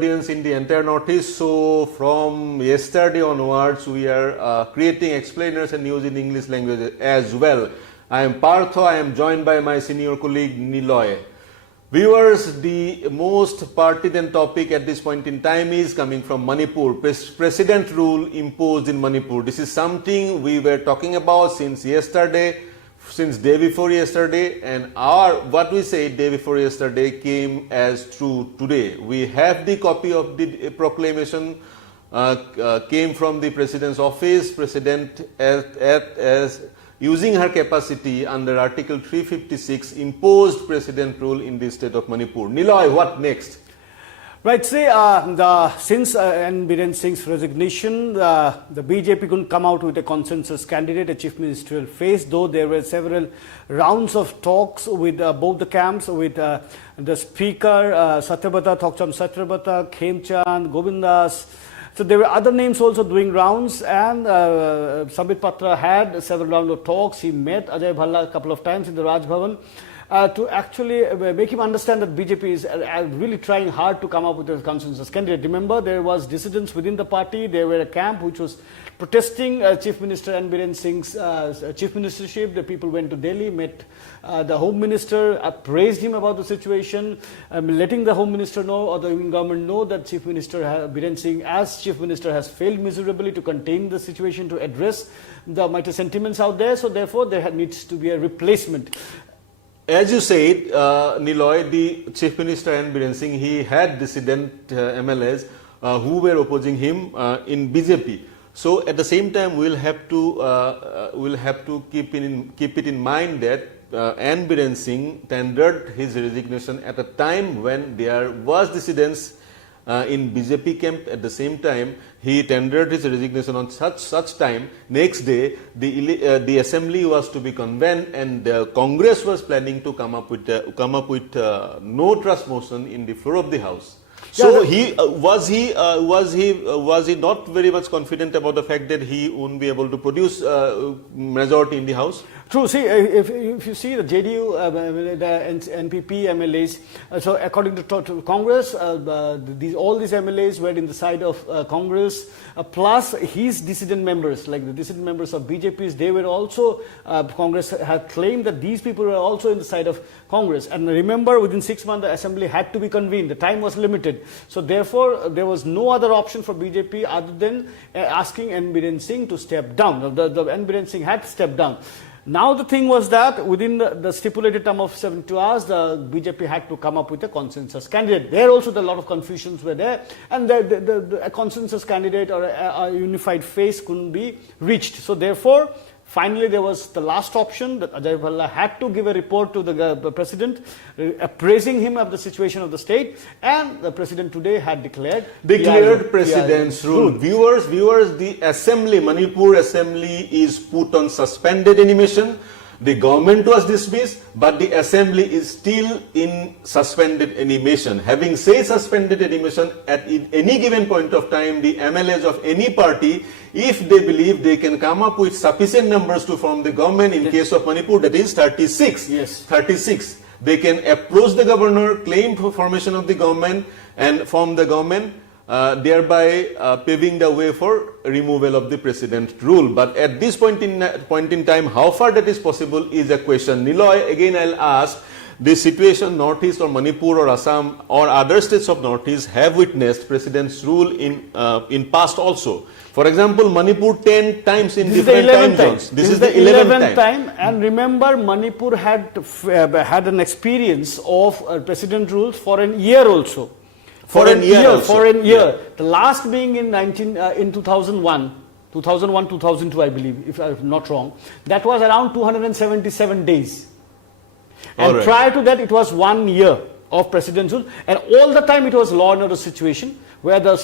audience in the entire Northeast. So from yesterday onwards, we are creating explainers and news in English language as well. I am Partho. I am joined by my senior colleague Niloy. Viewers, the most pertinent topic at this point in time is coming from Manipur. President rule imposed in Manipur. This is something we were talking about since yesterday, since day before yesterday, and what we said day before yesterday came as true today. We have the copy of the proclamation came from the President's office. President as using her capacity under Article 356 imposed President rule in the state of Manipur. Niloy, what next? Right, since N. Biren Singh's resignation, the BJP couldn't come out with a consensus candidate, a chief ministerial face, though there were several rounds of talks with both the camps, with the speaker, Satyabata, Thokcham Satyabata, Khemchand, Govindas. So there were other names also doing rounds, and Sambit Patra had several rounds of talks. He met Ajay Bhalla a couple of times in the Raj Bhavan to actually make him understand that BJP is really trying hard to come up with a consensus candidate. Remember, there was dissidence within the party. There were a camp which was protesting Chief Minister N. Biren Singh's chief ministership. The people went to Delhi, met the Home Minister, praised him about the situation, letting the Home Minister know, or the government know, that Chief Minister Biren Singh as Chief Minister has failed miserably to contain the situation, to address the mighty sentiments out there. So therefore, there needs to be a replacement. As you said, Niloy, the Chief Minister N. Biren Singh, he had dissident MLAs who were opposing him in BJP. So at the same time, we'll have to keep it in mind that N. Biren Singh tendered his resignation at a time when there was dissidence in BJP camp. At the same time, he tendered his resignation on such time. Next day, the assembly was to be convened, and Congress was planning to come up with no trust motion in the floor of the House. So was he not very much confident about the fact that he wouldn't be able to produce majority in the House? True. See, if you see the JDU, the NPP MLAs, so according to Congress, all these MLAs were in the side of Congress, plus his dissident members, like the dissident members of BJPs, they were also, Congress had claimed that these people were also in the side of Congress. And remember, within 6 months, the assembly had to be convened. The time was limited. So therefore, there was no other option for BJP other than asking N. Biren Singh to step down. The N. Biren Singh had stepped down. Now the thing was that within the stipulated term of 72 hours, the BJP had to come up with a consensus candidate. There also a lot of confusions were there, and a consensus candidate or a unified face couldn't be reached. So therefore, finally, there was the last option that Ajay Bhalla had to give a report to the president, appraising him of the situation of the state, and the president today had declared president's rule. Viewers, the assembly, Manipur assembly is put on suspended animation. The government was dismissed, but the assembly is still in suspended animation. Having said suspended animation, at any given point of time, the MLAs of any party, if they believe they can come up with sufficient numbers to form the government, in case of Manipur, that is 36. Yes. 36. They can approach the governor, claim for formation of the government, and form the government, thereby paving the way for removal of the president rule. But at this point in time, how far that is possible is a question. Niloy, again I'll ask, the situation Northeast or Manipur or Assam or other states of Northeast have witnessed president's rule in past also. For example, Manipur 10 times in different time zones. This is the 11th time. And remember, Manipur had an experience of president rules for a year also. For a year. Yeah. The last being in 2001, 2002, I believe, if I'm not wrong. That was around 277 days. And prior to that, it was 1 year of president's rule. And all the time, it was law and order situation, where the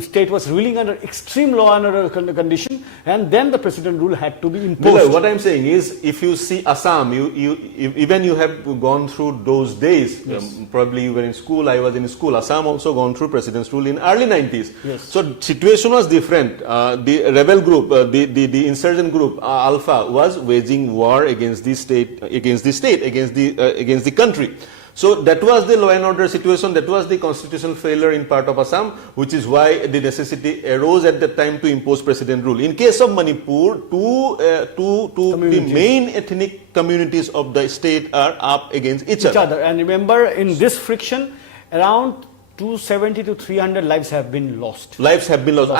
state was ruling under extreme law and order condition, and then the president rule had to be imposed. No, what I'm saying is, if you see Assam, even you have gone through those days. Yes. Probably you were in school, I was in school. Assam also gone through president's rule in early 90s. Yes. So situation was different. The rebel group, the insurgent group, Alpha, was waging war against the state, against the country. So that was the law and order situation, that was the constitutional failure in part of Assam, which is why the necessity arose at that time to impose president rule. In case of Manipur, the main ethnic communities of the state are up against each other. And remember, in this friction, around 270 to 300 lives have been lost. Lives have been lost.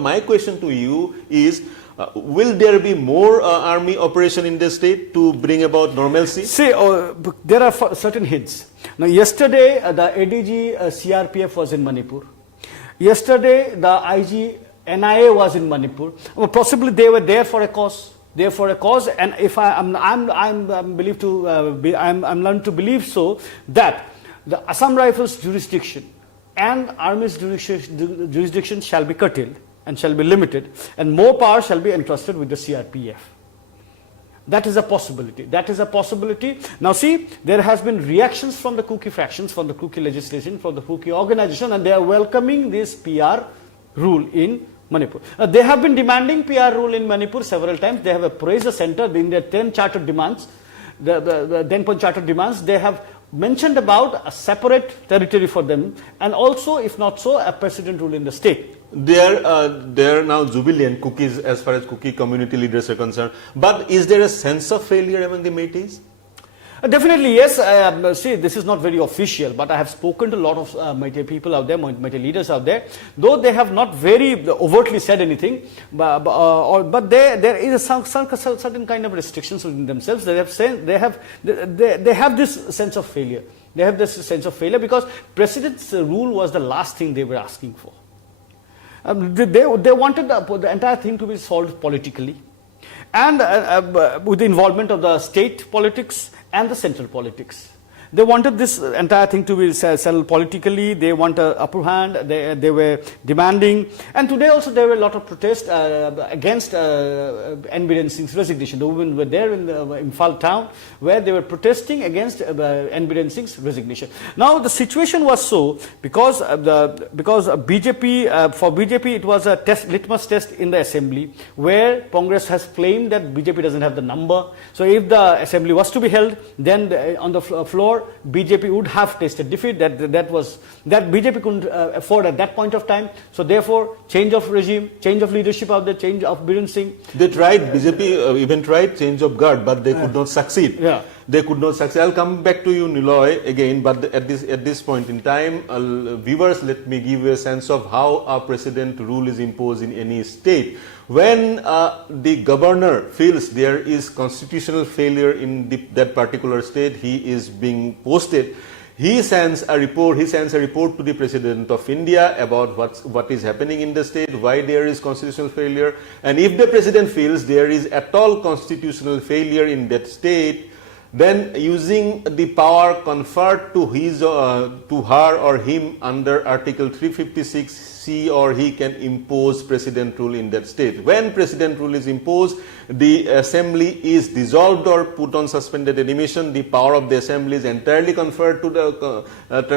My question to you is, will there be more army operation in the state to bring about normalcy? See, there are certain hints. Now, yesterday, the ADG CRPF was in Manipur. Yesterday, the IG NIA was in Manipur. Well, possibly they were there for a cause. And if I'm learned to believe so, that the Assam Rifles jurisdiction and Army's jurisdiction shall be curtailed and shall be limited, and more power shall be entrusted with the CRPF. That is a possibility. Now see, there has been reactions from the Kuki fractions, from the Kuki legislation, from the Kuki organization, and they are welcoming this PR rule in Manipur. They have been demanding PR rule in Manipur several times. They have appraised the center in their 10 charter demands, the 10-point charter demands. They have mentioned about a separate territory for them, and also, if not so, a president rule in the state. They are now jubilant Kukis as far as Kuki community leaders are concerned. But is there a sense of failure among the Métis? Definitely, yes. See, this is not very official, but I have spoken to a lot of Métis people out there, Métis leaders out there. Though they have not very overtly said anything, but there is a certain kind of restrictions within themselves. They have this sense of failure. They have this sense of failure because president's rule was the last thing they were asking for. They wanted the entire thing to be solved politically, and with the involvement of the state politics and the central politics. They wanted this entire thing to be settled politically. They want an upper hand. They were demanding. And today also there were a lot of protests against N. Biren Singh's resignation. The women were there in Imphal town where they were protesting against N. Biren Singh's resignation. Now the situation was so because BJP, for BJP it was a litmus test in the assembly where Congress has claimed that BJP doesn't have the number. So if the assembly was to be held, then on the floor BJP would have tasted defeat. That BJP couldn't afford at that point of time. So therefore, change of regime, change of leadership of the change of Biren Singh. They tried, BJP even tried change of guard, but they could not succeed. Yeah. They could not succeed. I'll come back to you, Niloy, again, but at this point in time, viewers, let me give you a sense of how a president rule is imposed in any state. When the governor feels there is constitutional failure in that particular state, he is being posted. He sends a report to the President of India about what is happening in the state, why there is constitutional failure, and if the President feels there is at all constitutional failure in that state, then using the power conferred to her or him under Article 356C, or he can impose president rule in that state. When president rule is imposed, the assembly is dissolved or put on suspended animation. The power of the assembly is entirely conferred to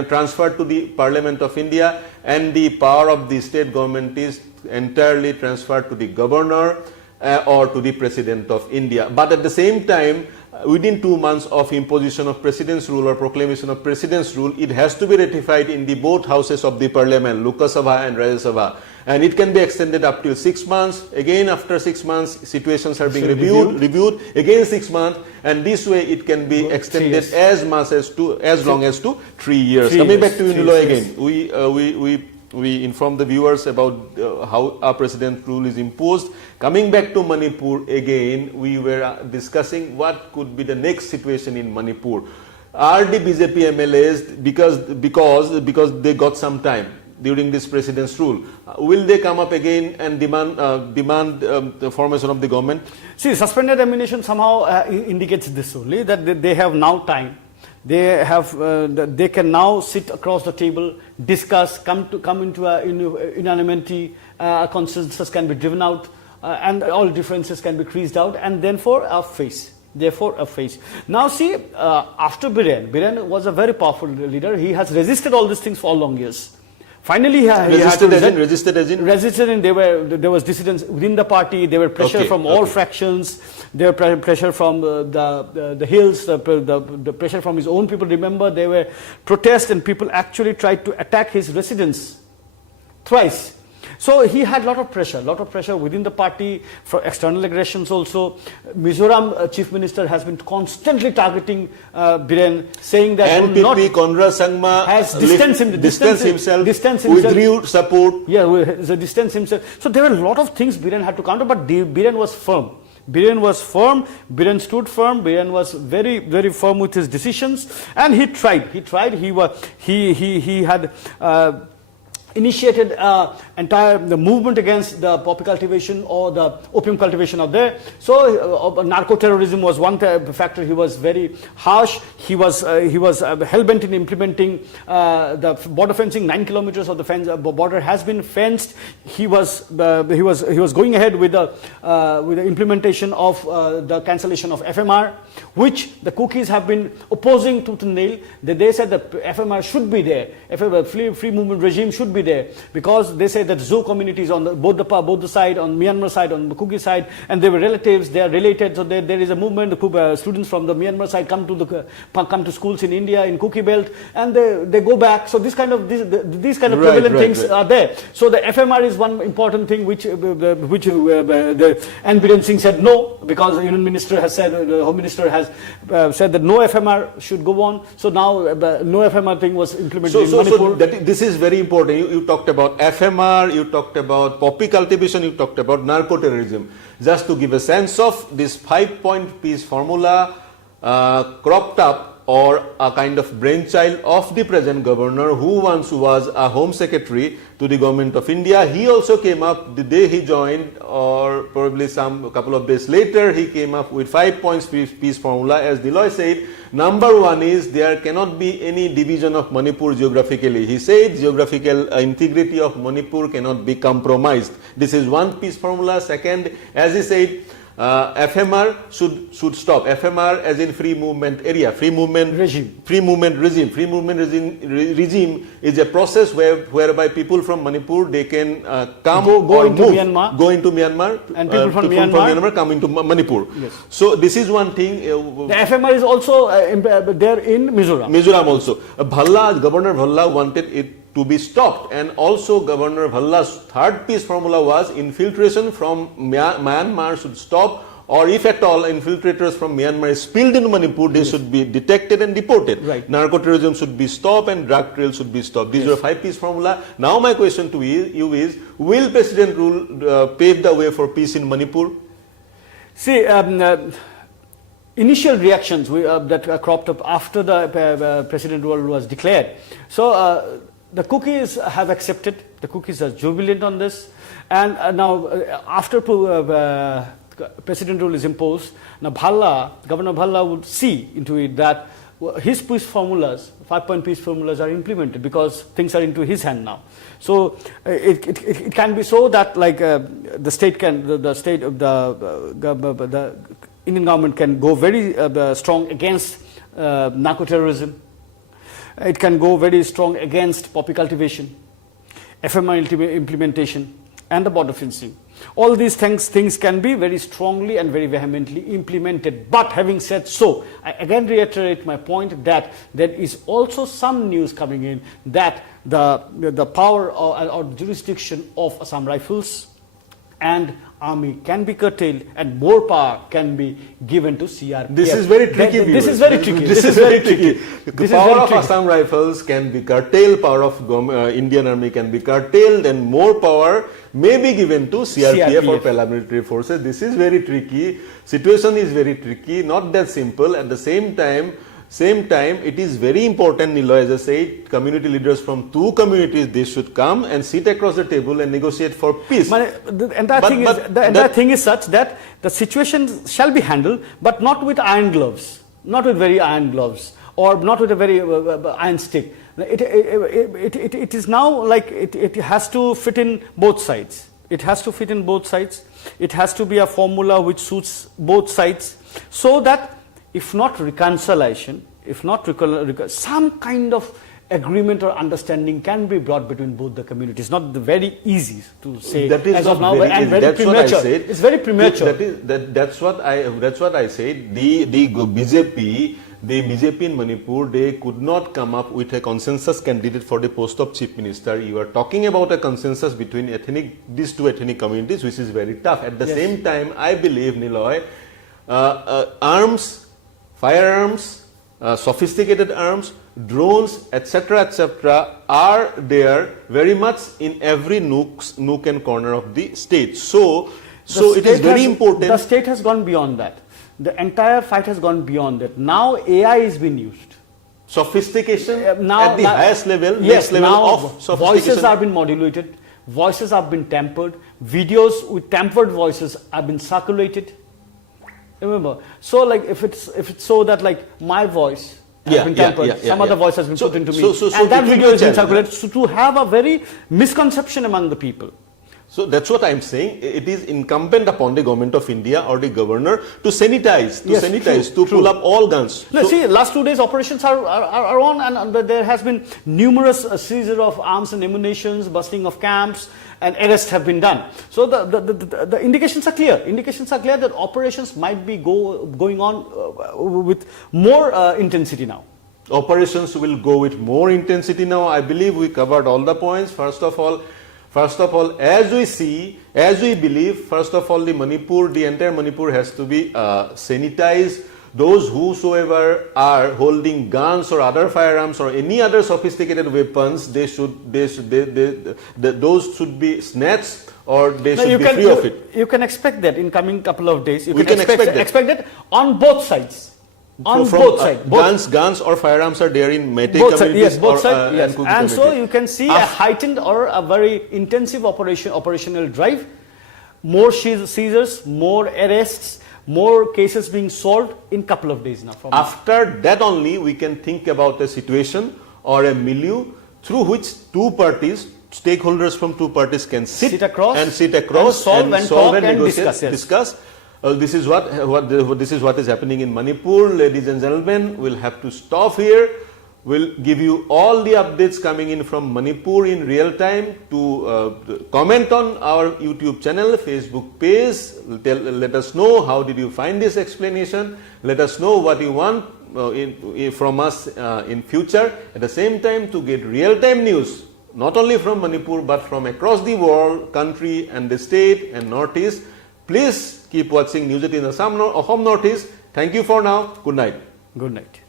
transferred to the Parliament of India, and the power of the state government is entirely transferred to the governor or to the President of India. But at the same time, within 2 months of imposition of president's rule or proclamation of president's rule, it has to be ratified in the both houses of the parliament, Lok Sabha and Rajya Sabha, and it can be extended up till 6 months. Again, after 6 months, situations are being reviewed. Again 6 months, and this way it can be extended as long as to 3 years. Coming back to you, Niloy, again, we inform the viewers about how our president rule is imposed. Coming back to Manipur again, we were discussing what could be the next situation in Manipur. Are the BJP MLAs, because they got some time during this president's rule, will they come up again and demand the formation of the government? See, suspended ammunition somehow indicates this only, that they have now time. They can now sit across the table, discuss, come into a unanimity, consensus can be driven out, and all differences can be creased out, and therefore a face. Now see, after Biren was a very powerful leader. He has resisted all these things for long years. Finally, he had to Registered resign. registered as in? There was dissidence within the party. There were pressure from all fractions. There were pressure from the hills, the pressure from his own people. Remember, there were protests and people actually tried to attack his residence twice. So he had a lot of pressure within the party, for external aggressions also. Mizoram Chief Minister has been constantly targeting Biren, saying that NPP Konrad Sangma has distanced himself, withdrew support. Yeah, the distance himself. So there were a lot of things Biren had to counter, but Biren was firm. Biren stood firm. Biren was very, very firm with his decisions, and he tried. He had initiated the movement against the poppy cultivation or the opium cultivation out there. So narco-terrorism was one factor. He was very harsh. He was hell-bent in implementing the border fencing. 9 kilometers of the border has been fenced. He was going ahead with the implementation of the cancellation of FMR, which the cookies have been opposing tooth and nail. They said that FMR should be there. Free movement regime should be there, because they say that Zoo communities on both the side, on Myanmar side, on the Kuki side, and they were relatives, they are related, so there is a movement. Students from the Myanmar side come to schools in India, in Kuki belt, and they go back. So these kind of prevalent things are there. So the FMR is one important thing which N. Biren Singh said no, because the Union Minister has said, the Home Minister has said that no FMR should go on. So now no FMR thing was implemented in Manipur. So this is very important. You talked about FMR, you talked about poppy cultivation, you talked about narco-terrorism. Just to give a sense of this 5-point peace formula cropped up, or a kind of brainchild of the present governor, who once was a home secretary to the government of India. He also came up the day he joined, or probably a couple of days later, he came up with 5 points peace formula. As Niloy said, number one is there cannot be any division of Manipur geographically. He said geographical integrity of Manipur cannot be compromised. This is one peace formula. Second, as he said, FMR should stop. FMR as in free movement area, free movement regime. Free movement regime is a process whereby people from Manipur, they can go into Myanmar, and people from Myanmar come into Manipur. Yes. So this is one thing. The FMR is also there in Mizoram. Mizoram also. Governor Bhalla wanted it to be stopped, and also Governor Bhalla's third peace formula was infiltration from Myanmar should stop, or if at all infiltrators from Myanmar spilled in Manipur, they should be detected and deported. Right. Narco-terrorism should be stopped and drug trail should be stopped. These are 5 peace formula. Now my question to you is, will President rule pave the way for peace in Manipur? See, initial reactions that cropped up after the president rule was declared. So the cookies have accepted. The cookies are jubilant on this, and now after president rule is imposed, now Governor Bhalla would see into it that his peace formulas, 5-point peace formulas, are implemented, because things are into his hand now. So it can be so that the state can, the Indian government can go very strong against narco-terrorism. It can go very strong against poppy cultivation, FMR implementation, and the border fencing. All these things can be very strongly and very vehemently implemented. But having said so, I again reiterate my point that there is also some news coming in that the power or jurisdiction of Assam Rifles and Army can be curtailed, and more power can be given to CRPF. This is very tricky. This is very tricky. The power of Assam Rifles can be curtailed, power of Indian Army can be curtailed, and more power may be given to CRPF or paramilitary forces. This is very tricky. Situation is very tricky, not that simple. At the same time, it is very important, Niloy, as I said, community leaders from 2 communities, they should come and sit across the table and negotiate for peace. The entire thing is such that the situation shall be handled, but not with iron gloves, not with very iron gloves, or not with a very iron stick. It is now like it has to fit in both sides. It has to fit in both sides. It has to be a formula which suits both sides, so that if not reconciliation, if not some kind of agreement or understanding can be brought between both the communities. Not very easy to say That is as of not now, very and easy. very That's what I premature. said. It's very premature. That's what I said. The BJP in Manipur, they could not come up with a consensus candidate for the post of chief minister. You are talking about a consensus between these two ethnic communities, which is very tough. At the Yes. same time, I believe, Niloy, arms, firearms, sophisticated arms, drones, etc., are there very much in every nook and corner of the state. So it is very important. The state has gone beyond that. The entire fight has gone beyond that. Now AI is being used. Sophistication at the highest level, yes, next level now of sophistication. voices are being modulated, voices have been tampered, videos with tampered voices have been circulated. Remember, so like if it's so that like my voice has been tampered, some other voice has been put into me, and that video is being circulated, so to have a very misconception among the people. So that's what I'm saying. It is incumbent upon the government of India or the governor to sanitize, to pull up all guns. No, see, last 2 days operations are on, and there has been numerous seizure of arms and ammunitions, busting of camps, and arrests have been done. So the indications are clear. Indications are clear that operations might be going on with more intensity now. Operations will go with more intensity now. I believe we covered all the points. First of all, as we believe, first of all, the entire Manipur has to be sanitized. Those whosoever are holding guns or other firearms or any other sophisticated weapons, those should be snatched or they should be free of it. You can expect that in coming couple of days. We can expect that on both sides. On both sides. Guns or firearms are there in Meitei both communities. Yes, both sides. Yes. And And so you can see a heightened or a very intensive operational drive, more seizures, more arrests, more cases being solved in couple of days now. After that only we can think about a situation or a milieu through which two parties, stakeholders from two parties can sit across and solve and discuss. This is what is happening in Manipur. Ladies and gentlemen, we'll have to stop here. We'll give you all the updates coming in from Manipur in real time. To comment on our YouTube channel, Facebook page. Let us know how did you find this explanation. Let us know what you want from us in future. At the same time, to get real-time news, not only from Manipur but from across the world, country and the state and Northeast, please keep watching News18 Assam Northeast. Thank you for now. Good night. Good night.